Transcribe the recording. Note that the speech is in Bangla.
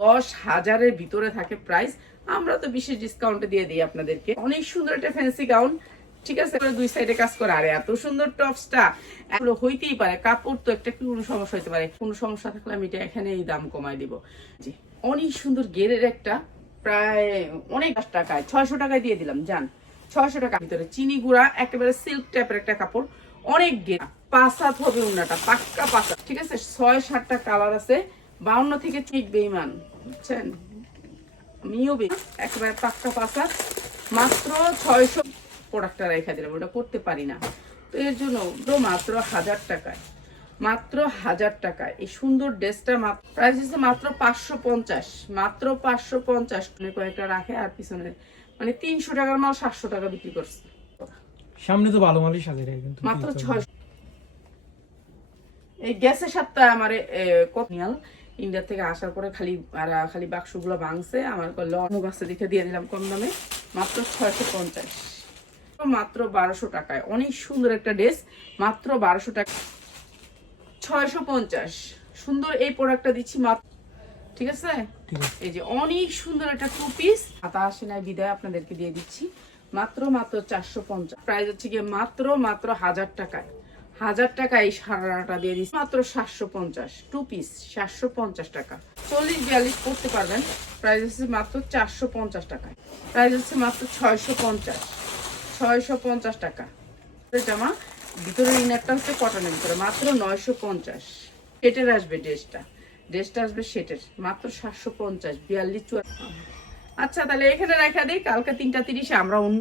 দশ হাজারের ভিতরে থাকে প্রাইস আমরা তো বিশেষ ডিসকাউন্টে দিয়ে দিই আপনাদেরকে। অনেক সুন্দর একটা ফ্যান্সি গাউন ঠিক আছে? দুই সাইডে কাজ করে, আরে এত সুন্দর টপসটা এগুলো হইতেই পারে, কাপড় তো একটা কোনো সমস্যা হইতে পারে? কোনো সমস্যা থাকলে আমি এটা এখানে এই দাম কমাই দিব। জি, অনেক সুন্দর গেরের একটা, প্রায় অনেক টাকায়, ছয়শো টাকায় দিয়ে দিলাম, জান। ছয়শো টাকা ভিতরে চিনি গুঁড়া, একেবারে সিল্ক টাইপের একটা কাপড়। অনেক গেরা পাঁচ হাত হবে উন্নাটা, পাক্কা হাত। ঠিক আছে? ছয় সাতটা কালার আছে, বাউন্ন থেকে ঠিক বেইমান বুঝছেন? আমিও একেবারে পাক্কা হাত মাত্র ছয়শো প্রোডাক্টটা রেখে দিলাম ওটা করতে পারি না। তো এর জন্য মাত্র হাজার টাকায় মাত্র হাজার টাকায়। এই সুন্দর ড্রেসটা প্রাইস হচ্ছে মাত্র পাঁচশো পঞ্চাশ মাত্র পাঁচশো পঞ্চাশ। কয়েকটা রাখে আর পিছনে মানে তিনশো টাকার মাল সাতশো টাকা বিক্রি করছে। সামনে তো ভালো মালই সাজে কিন্তু মাত্র ছয় এই গ্যাসের সপ্তাহে আমার ইন্ডিয়া থেকে আসার পরে খালি আর খালি বাক্সগুলো ভাঙছে। আমার অমুক আছে দেখে দিয়ে দিলাম কম দামে। মাত্র ছয়শো পঞ্চাশ। মাত্র বারোশো টাকায়। অনেক সুন্দর একটা ড্রেস মাত্র বারোশো টাকা। ছয়শো পঞ্চাশ। সুন্দর এই প্রোডাক্টটা দিচ্ছি মাত্র ঠিক আছে? ঠিক আছে। এই যে অনেক সুন্দর একটা টু পিস হাতা আসে না বিদায় আপনাদেরকে দিয়ে দিচ্ছি। মাত্র মাত্র চারশো পঞ্চাশ। প্রাইস হচ্ছে গিয়ে মাত্র মাত্র হাজার টাকায়। হাজার টাকা এই সারাটা দিয়ে দিচ্ছি। মাত্র সাতশো পঞ্চাশ টু পিস সাতশো পঞ্চাশ টাকা। চল্লিশ, বিয়াল্লিশ করতে পারবেন। প্রাইস হচ্ছে মাত্র চারশো পঞ্চাশ টাকায়। প্রাইস হচ্ছে মাত্র ছয়শো পঞ্চাশ ছয়শো পঞ্চাশ টাকা। জামা, ভিতরের ইনারটা হচ্ছে কটনের ভিতরে, মাত্র নয়শো পঞ্চাশ। সেটের আসবে ড্রেসটা। ড্রেসটা আসবে সেটের, মাত্র সাতশো পঞ্চাশ, বিয়াল্লিশ আচ্ছা তাহলে এখানে রাখা দিই, কালকে তিনটা তিরিশে আমরা অন্য